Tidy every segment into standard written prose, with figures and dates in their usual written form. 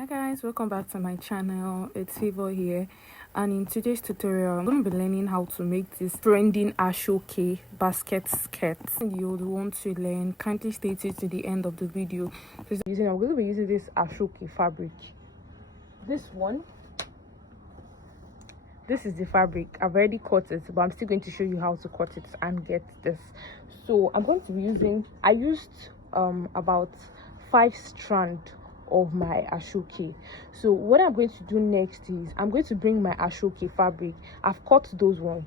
Hi guys, welcome back to my channel. It's Favor here, and in today's tutorial I'm going to be learning how to make this trending Asoeke basket skirt. You would want to learn, kindly stay tuned to the end of the video. I'm going to be using this Asoeke fabric. This is the fabric. I've already cut it, but I'm still going to show you how to cut it and get this. So I'm going to be using, I used about 5 strands of my Asoeke. So what I'm going to do next is I'm going to bring my Asoeke fabric. I've cut those ones,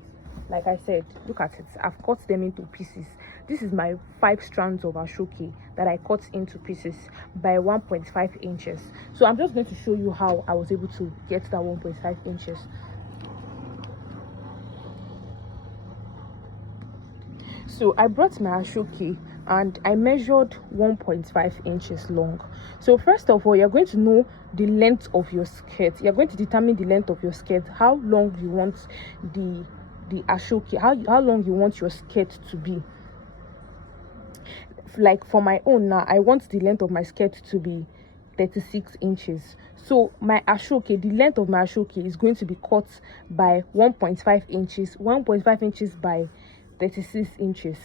like I said, look at it, I've cut them into pieces. This is my 5 strands of Asoeke that I cut into pieces by 1.5 inches. So I'm just going to show you how I was able to get that 1.5 inches. So I brought my Asoeke and I measured 1.5 inches long. So first of all, you're going to know the length of your skirt. You're going to determine the length of your skirt, how long you want the Asoeke, how long you want your skirt to be. Like for my own now, I want the length of my skirt to be 36 inches. So my Asoeke, the length of my Asoeke is going to be cut by 1.5 inches, 1.5 inches by 36 inches.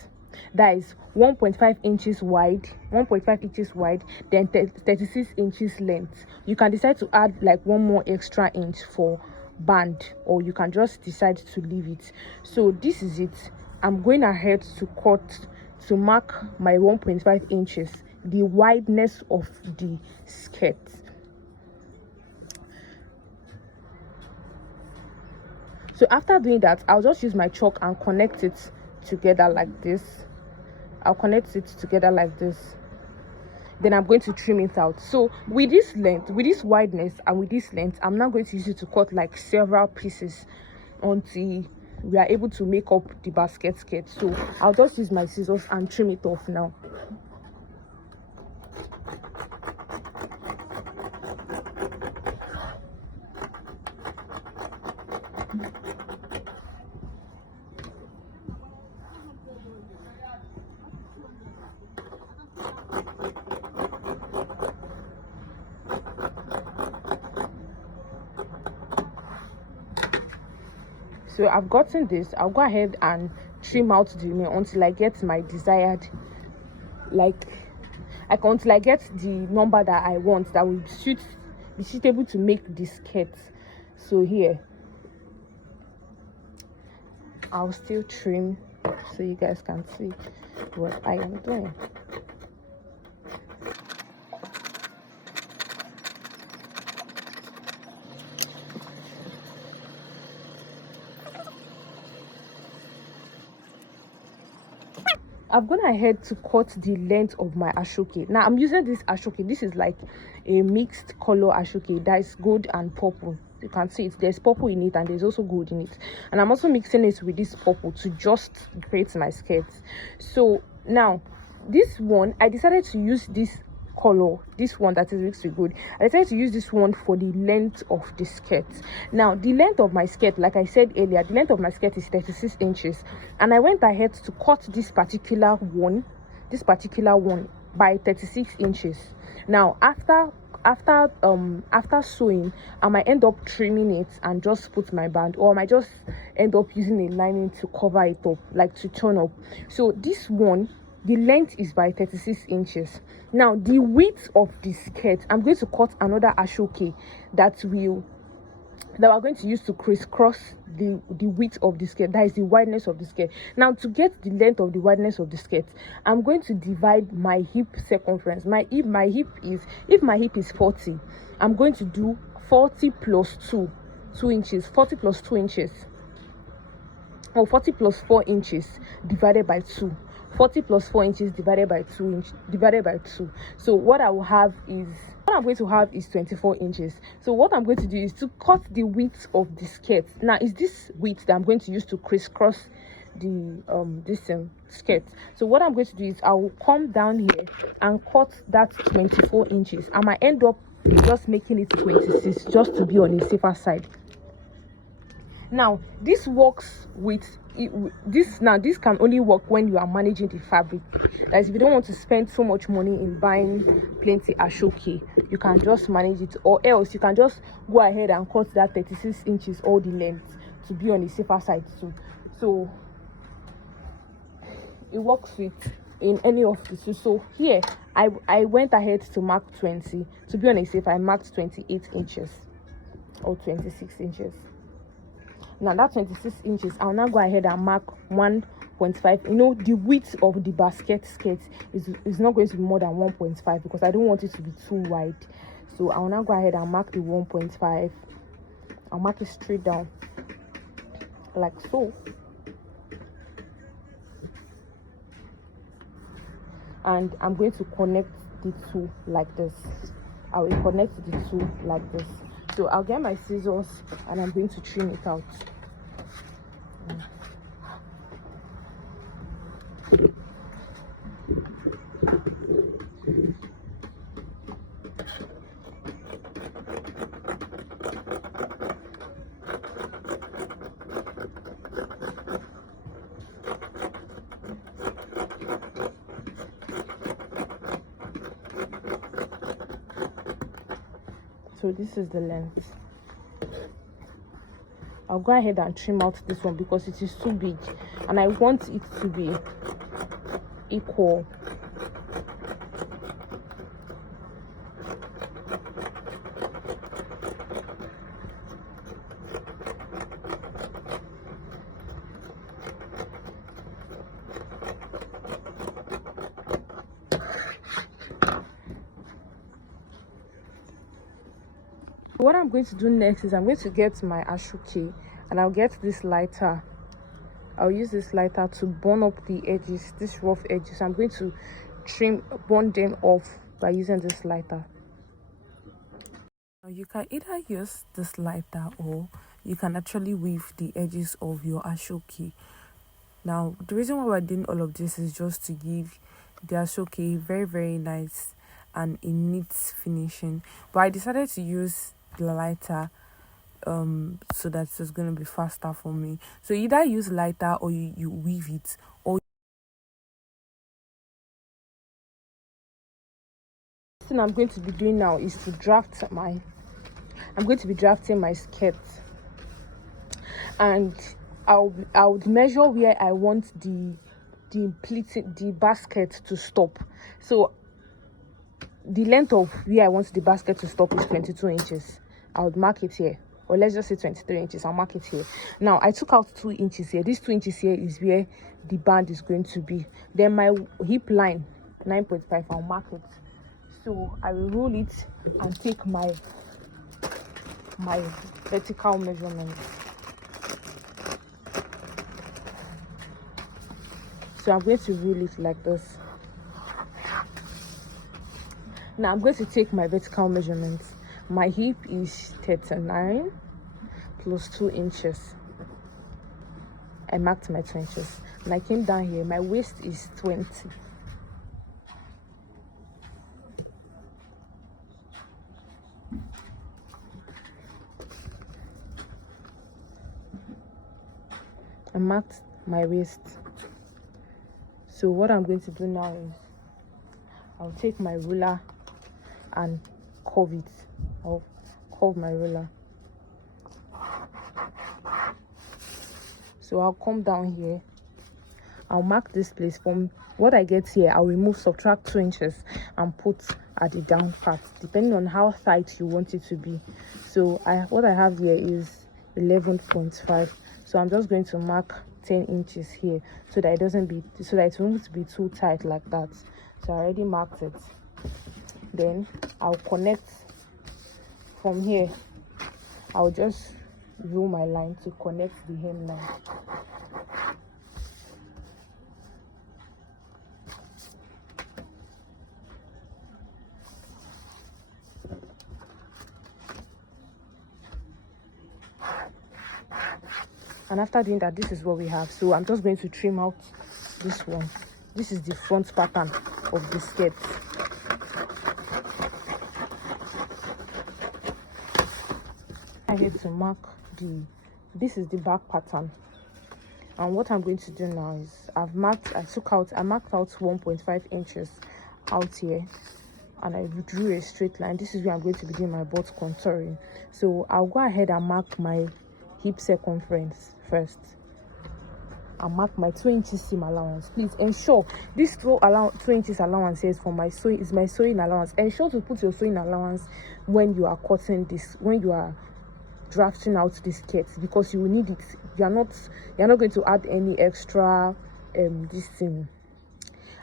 That is 1.5 inches wide, 1.5 inches wide, then 36 inches length. You can decide to add like one more extra inch for band, or you can just decide to leave it. So this is it. I'm going ahead to cut, to mark my 1.5 inches, the wideness of the skirt. So after doing that, I'll just use my chalk and connect it together like this. I'll connect it together like this. Then I'm going to trim it out. So with this length, with this wideness, and with this length, I'm now going to use it to cut like several pieces until we are able to make up the basket skirt. So I'll just use my scissors and trim it off now. So I've gotten this. I'll go ahead and trim out the remaining until I get my desired, until I get the number that I want, that will be suitable to make the skirt. So here I'll still trim so you guys can see what I am doing. I've gone ahead to cut the length of my Asoeke. Now I'm using this Asoeke. This is like a mixed color Asoeke that is gold and purple. You can see it, there's purple in it and there's also gold in it, and I'm also mixing it with this purple to just create my skirt. So now this one, I decided to use this color, this one that is mixed with gold. I decided to use this one for the length of the skirt. Now the length of my skirt, like I said earlier, the length of my skirt is 36 inches, and I went ahead to cut this particular one by 36 inches. Now after sewing, I might end up trimming it and just put my band, or I might just end up using a lining to cover it up, like to turn up. So this one, the length is by 36 inches. Now the width of the skirt, I'm going to cut another Asoeke that we're going to use to crisscross the width of the skirt, that is the wideness of the skirt. Now to get the length of the wideness of the skirt, I'm going to divide my hip circumference. If my hip is 40, I'm going to do 40 plus 2 inches, 40 plus 2 inches, or 40 plus 4 inches divided by 2. 40 plus 4 inches divided by 2 So what I'm going to have is 24 inches. So what I'm going to do is to cut the width of the skirt. Now is this width that I'm going to use to crisscross the skirt. So what I'm going to do is I will come down here and cut that 24 inches. I might end up just making it 26 just to be on the safer side. Now this works with this. Now this can only work when you are managing the fabric. That is, if you don't want to spend so much money in buying plenty Asoeke, you can just manage it, or else you can just go ahead and cut that 36 inches all the length to be on the safer side too. So it works with in any of the two. So here I went ahead to mark 20. To be on a safe, I marked 28 inches or 26 inches. Now that 26 inches, I'll now go ahead and mark 1.5. You know, the width of the basket skirt is not going to be more than 1.5 because I don't want it to be too wide. So I'll now go ahead and mark the 1.5. I'll mark it straight down like so. And I'm going to connect the two like this. I will connect the two like this. So I'll get my scissors and I'm going to trim it out. So this is the length. I'll go ahead and trim out this one because it is too big and I want it to be equal. What I'm going to do next is I'm going to get my Asoeke and I'll get this lighter. I'll use this lighter to burn up the edges, this rough edges. I'm going to burn them off by using this lighter. You can either use this lighter or you can actually weave the edges of your Asoeke. Now the reason why we're doing all of this is just to give the Asoeke very nice and a neat finishing, but I decided to use the lighter so that it's going to be faster for me. So either use lighter or you weave it, or the thing I'm going to be doing now is to I'm going to be drafting my skirt, and I'll measure where I want the basket to stop. So the length of where I want the basket to stop is 22 inches. I would mark it here, or let's just say 23 inches. I'll mark it here. Now I took out 2 inches here. This 2 inches here is where the band is going to be. Then my hip line 9.5, I'll mark it. So I will roll it and take my vertical measurement. So I'm going to roll it like this. Now I'm going to take my vertical measurements. My hip is 39 plus 2 inches. I marked my 2 inches. And I came down here. My waist is 20. I marked my waist. So what I'm going to do now is I'll take my ruler and curve it. I'll curve my ruler. So I'll come down here. I'll mark this place. From what I get here, I'll subtract 2 inches and put at the down part, depending on how tight you want it to be. So what I have here is 11.5. So I'm just going to mark 10 inches here so that it won't be too tight like that. So I already marked it. Then I'll connect from here. I'll just roll my line to connect the hemline. And after doing that, this is what we have. So I'm just going to trim out this one. This is the front pattern of the skirt. I had to mark the this is the back pattern. And what I'm going to do now is I marked out 1.5 inches out here, and I drew a straight line. This is where I'm going to be doing my butt contouring. So I'll go ahead and mark my hip circumference first. I'll mark my 2 inches seam allowance. Please ensure this 2 inches allowance here is for my sewing allowance. Ensure to put your sewing allowance when you are cutting this, when you are drafting out the skirts, because you will need it. You're not going to add any extra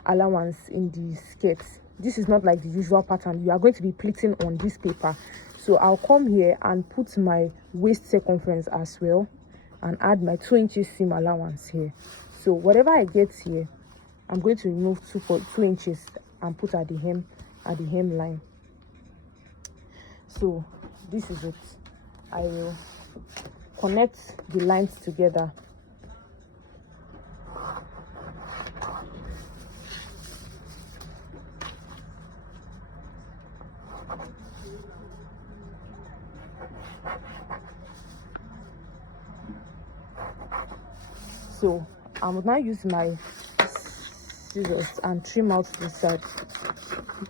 allowance in the skirts. This is not like the usual pattern. You are going to be pleating on this paper. So I'll come here and put my waist circumference as well, and add my 2 inches seam allowance here. So whatever I get here, I'm going to remove 2 inches and put at the hem line. So this is it. I will connect the lines together. So I will now use my scissors and trim out this side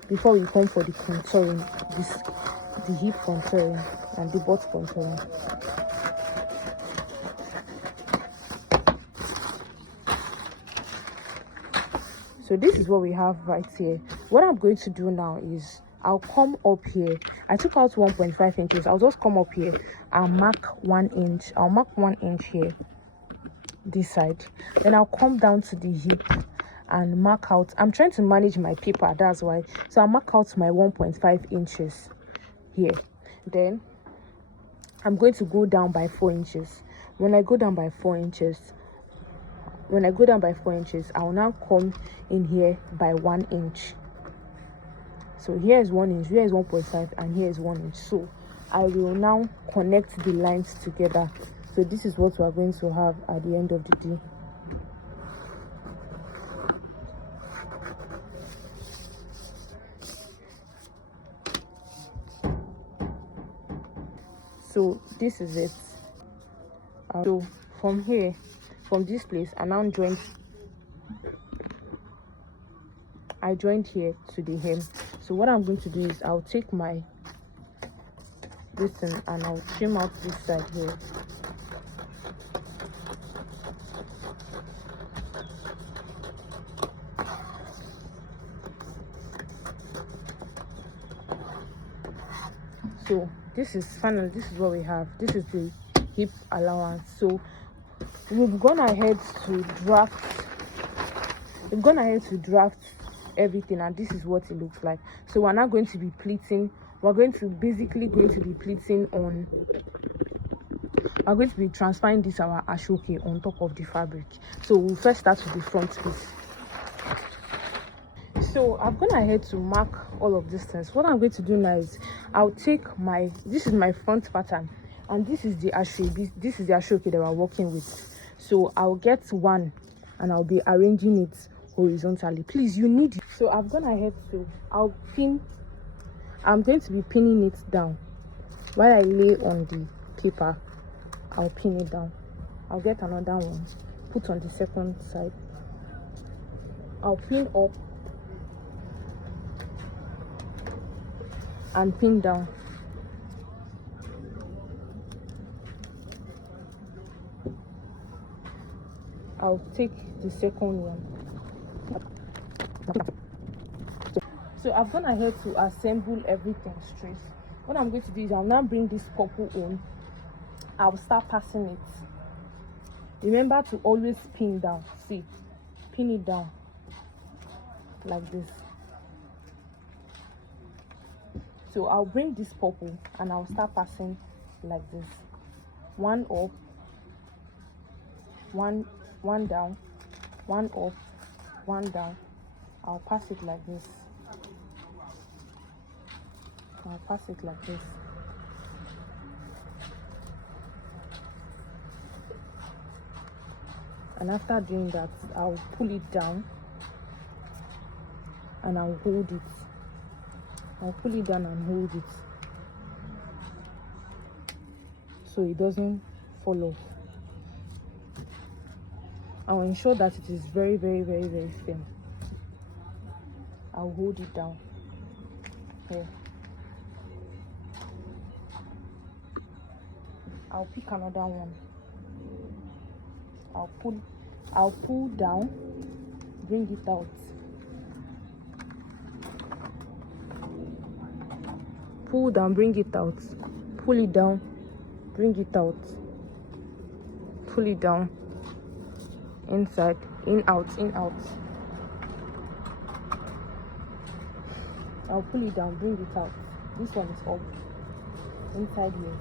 before we come for the contouring, the hip contouring and the butt contouring. So this is what we have right here. What I'm going to do now is I'll come up here. I took out 1.5 inches. I'll just come up here and mark 1 inch. I'll mark 1 inch here, this side. Then I'll come down to the hip and mark out. I'm trying to manage my paper, that's why. So I'll mark out my 1.5 inches here. Then I'm going to go down by 4 inches. When I go down by 4 inches, I'll now come in here by 1 inch. So here is 1 inch, here is 1.5, and here is 1 inch. So I will now connect the lines together. So this is what we are going to have at the end of the day. So this is it. So from here, from this place, I now joined here to the hem. So what I'm going to do is I'll take my this thing and I'll trim out this side here. So this is what we have. This is the hip allowance. So we've gone ahead to draft everything, and this is what it looks like. So we're not going to be pleating. We're going to be pleating on. We're going to be transferring this our Asoeke on top of the fabric. So we'll first start with the front piece. So I've gone ahead to mark all of these things. What I'm going to do now is I'll take this is my front pattern, and this is the Asoeke. This is the Asoeke that we're working with. So I'll get one and I'll be arranging it horizontally. Please, you need it. So I've gone ahead to I'm going to be pinning it down. While I lay on the paper, I'll pin it down. I'll get another one, put on the second side. I'll pin up and pin down. I'll take the second one. So I've gone ahead to assemble everything straight. What I'm going to do is I'll now bring this purple on. I'll start passing it. Remember to always pin down. See, pin it down like this. So I'll bring this purple and I'll start passing like this. One up, one down, one up, one down. I'll pass it like this. I'll pass it like this. And after doing that, I'll pull it down and I'll hold it. I'll pull it down and hold it so it doesn't fall off. I'll ensure that it is very, very, very, very firm. I'll hold it down here. I'll pick another one. I'll pull down, bring it out. Pull down, bring it out. Pull it down, bring it out. Pull it down, inside, in, out, in, out. I'll pull it down, bring it out. This one is up, inside here.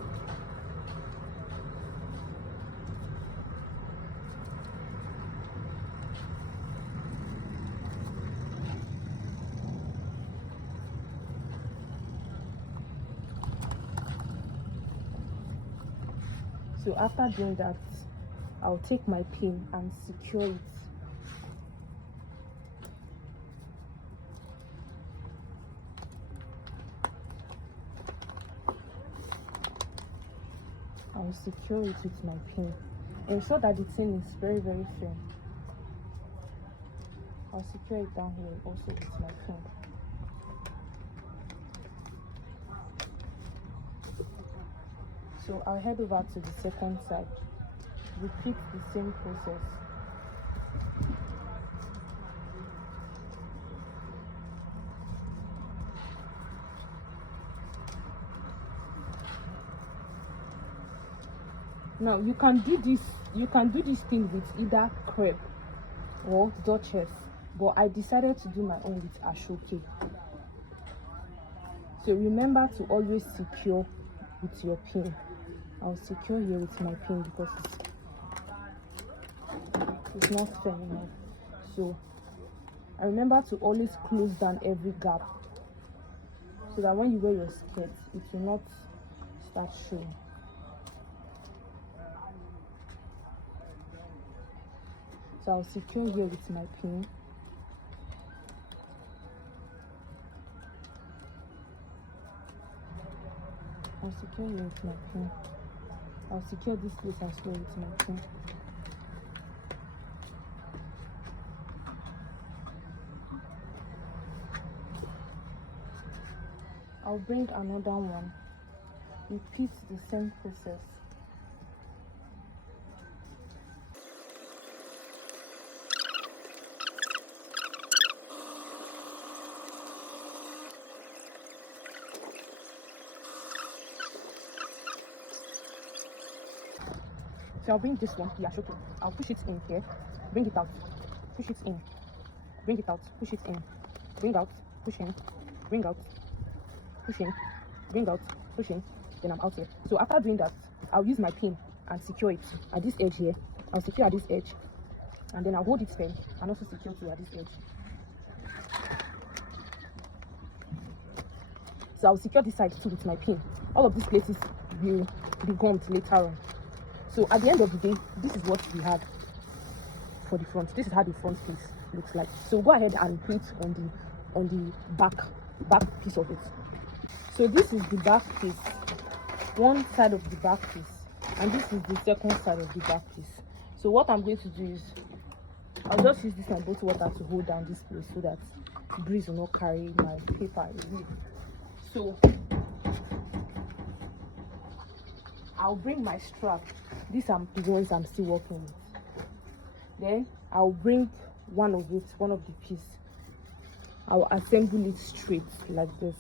So after doing that, I'll take my pin and secure it. I'll secure it with my pin. Ensure that the thing is very, very firm. I'll secure it down here also with my pin. So I'll head over to the second side. Repeat the same process. Now you can do this thing with either crepe or Duchess, but I decided to do my own with Asoeke. So remember to always secure with your pin. I'll secure here with my pin because it's not firm enough. So I remember to always close down every gap so that when you wear your skirt, it will not start showing. So I'll secure here with my pin. I'll secure here with my pin. I'll secure this place as well with my pin. I'll bring another one. Repeat the same process. So I'll bring this one, the Asoeke. I'll push it in here, bring it out, push it in, bring it out, push it in, bring out, push in, bring out, push in, bring out, push in, then I'm out here. So after doing that, I'll use my pin and secure it at this edge here. I'll secure at this edge, and then I'll hold it firm and also secure too at this edge. So I'll secure this side too with my pin. All of these places will be gummed later on. So at the end of the day, this is what we have for the front. This is how the front piece looks like. So go ahead and put on the back piece of it. So this is the back piece, one side of the back piece, and this is the second side of the back piece. So what I'm going to do is I'll just use this my bottle water to hold down this place so that the breeze will not carry my paper away. So I'll bring my strap. These are the ones I'm still working with. Then I'll bring one of the piece. I'll assemble it straight like this.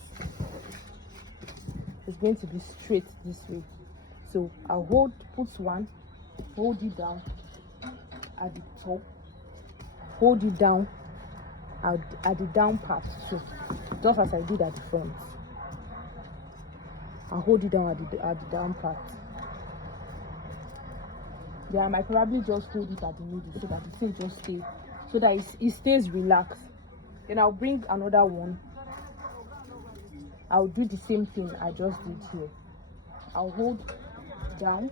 It's going to be straight this way. So I'll put one, hold it down at the top, hold it down at the down part too, just as I did at the front. I'll hold it down at the down part. Then I might probably just hold it at the middle so that the thing just stays, so that it stays relaxed. Then I'll bring another one. I'll do the same thing I just did here. I'll hold down,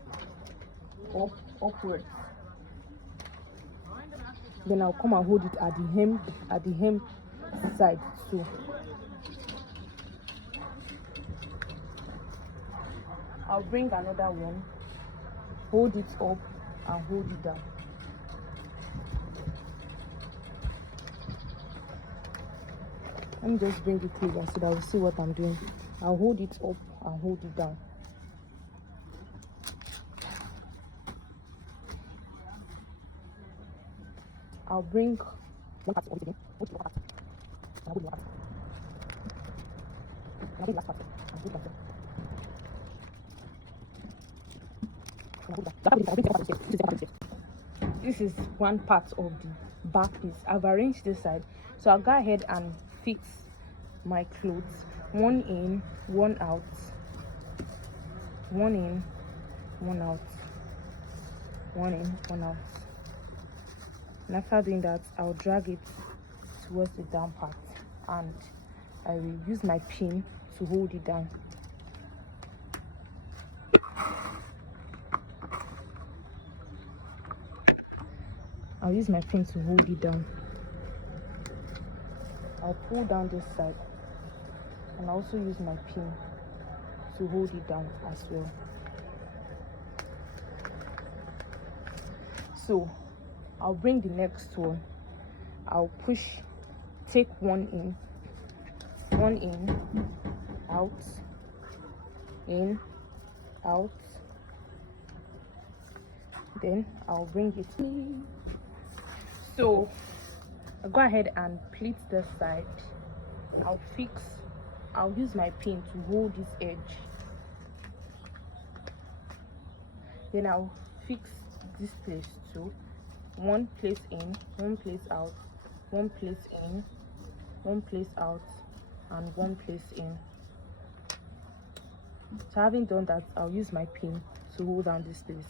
upwards. Then I'll come and hold it at the hem side too. I'll bring another one. hold it up and hold it down. Let me just bring it closer so that we'll see what I'm doing. I'll hold it up and hold it down. I'll bring one part of it again, hold the upper part, and I'll hold the upper part. And I'll do the last part, and hold that. This is one part of the back piece. I've arranged this side, so I'll go ahead and fix my clothes. One in, one out. One in, one out. One in, one out. And after doing that, I'll drag it towards the down part, and I will use my pin to hold it down. I'll use my pin to hold it down. I'll pull down this side, and I'll also use my pin to hold it down as well. So I'll bring the next one. I'll push, take one in, out, in, out. Then I'll bring it. So I'll go ahead and pleat this side. I'll use my pin to hold this edge. Then I'll fix this place too. One place in, one place out, one place in, one place out, and one place in. So having done that, I'll use my pin to hold down this place.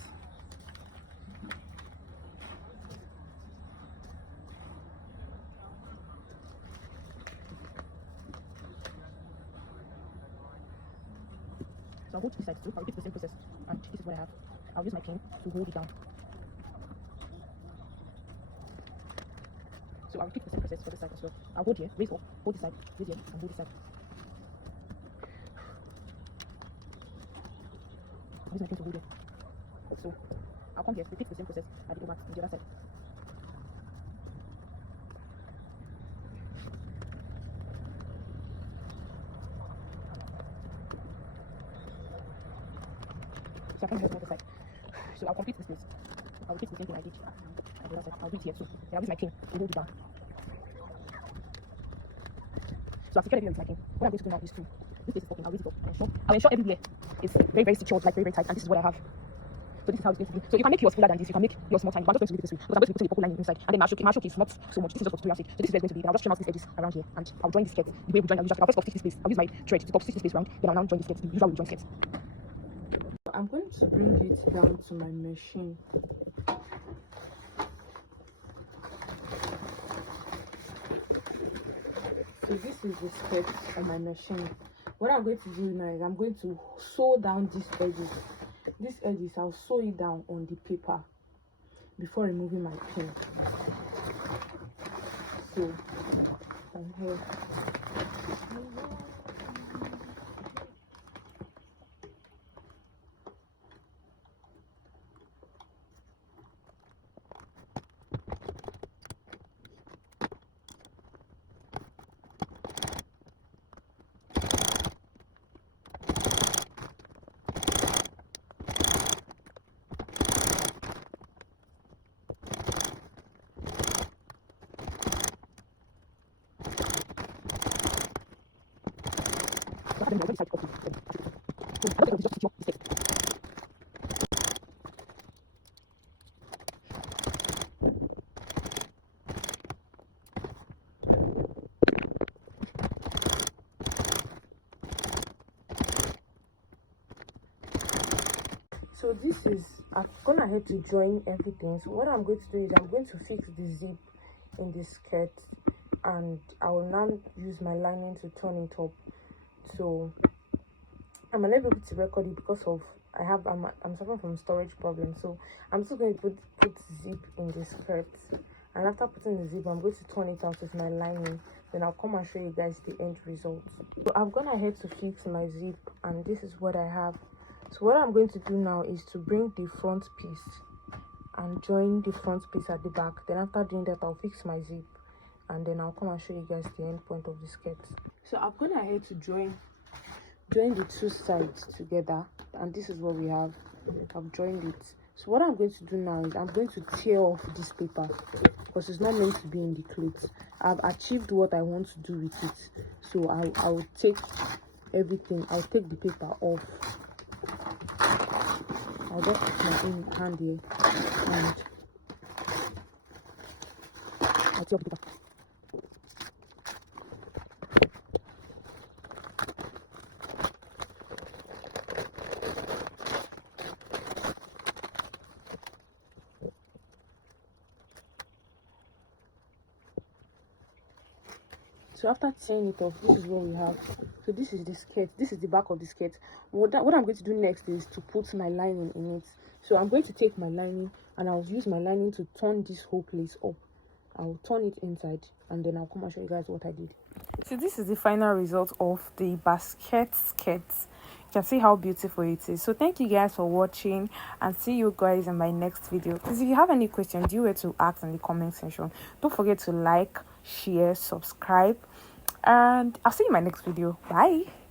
So I'll go to this side too. I'll repeat the same process, and this is what I have. I'll use my pin to hold it down. So I'll repeat the same process for this side as well. I'll hold here, raise up, hold this side, raise here, and hold this side. I'll use my pin to hold here. So I'll come here, repeat the same process at the over on the other side. So I come here to the other side. So I'll complete this place. I'll repeat the same thing I did at the other side. I'll do it here too. Then I'll use my pin to hold it down. So I've secured everywhere with my pin. What I'm going to do now is to, this place is open, I'll raise it up and I'll ensure everywhere it's very, very secured, like very, very tight, and this is what I have. So this is how it's going to be. So you can make yours fuller than this, you can make yours more tiny, but I'm just going to leave it this way because I'm just going to put the purple lining inside, and then Asoeke is not so much. This is just for tutorial sake. So this is where it's going to be. Then I'll just trim out these edges around here, and I'll join the skirt the way we join. I'll first stitch this place. I'll use my thread to stitch this place around, then I'll now join the skirt the usual way we join skirts. I'm going to bring it down to my machine. So this is the skirt on my machine. What I'm going to do now is I'm going to sew down these edges. These edges, I'll sew it down on the paper before removing my pin. So from here. So this is, I've gone ahead to join everything. So what I'm going to do is I'm going to fix the zip in the skirt, and I will now use my lining to turn it up. So I'm unable to record it because of I'm suffering from storage problem. So I'm still going to put zip in the skirt, and after putting the zip, I'm going to turn it out with my lining. Then I'll come and show you guys the end result. So I've gone ahead to fix my zip, and this is what I have. So what I'm going to do now is to bring the front piece and join the front piece at the back. Then after doing that, I'll fix my zip, and then I'll come and show you guys the end point of the skirt. So I've gone ahead to join the two sides together, and this is what we have. I've joined it. So what I'm going to do now is I'm going to tear off this paper because it's not meant to be in the clothes. I've achieved what I want to do with it, so I'll take everything. I'll take the paper off. I'll just put my own hand here and I'll tear off the paper. So after tearing it off, this is what we have. So this is the skirt. This is the back of the skirt. What I'm going to do next is to put my lining in it. So I'm going to take my lining and I'll use my lining to turn this whole place up. I'll turn it inside and then I'll come and show you guys what I did. So this is the final result of the basket skirt. You can see how beautiful it is. So thank you guys for watching and see you guys in my next video. Please, if you have any questions, you were to ask in the comment section. Don't forget to like, share, subscribe, and I'll see you in my next video. Bye.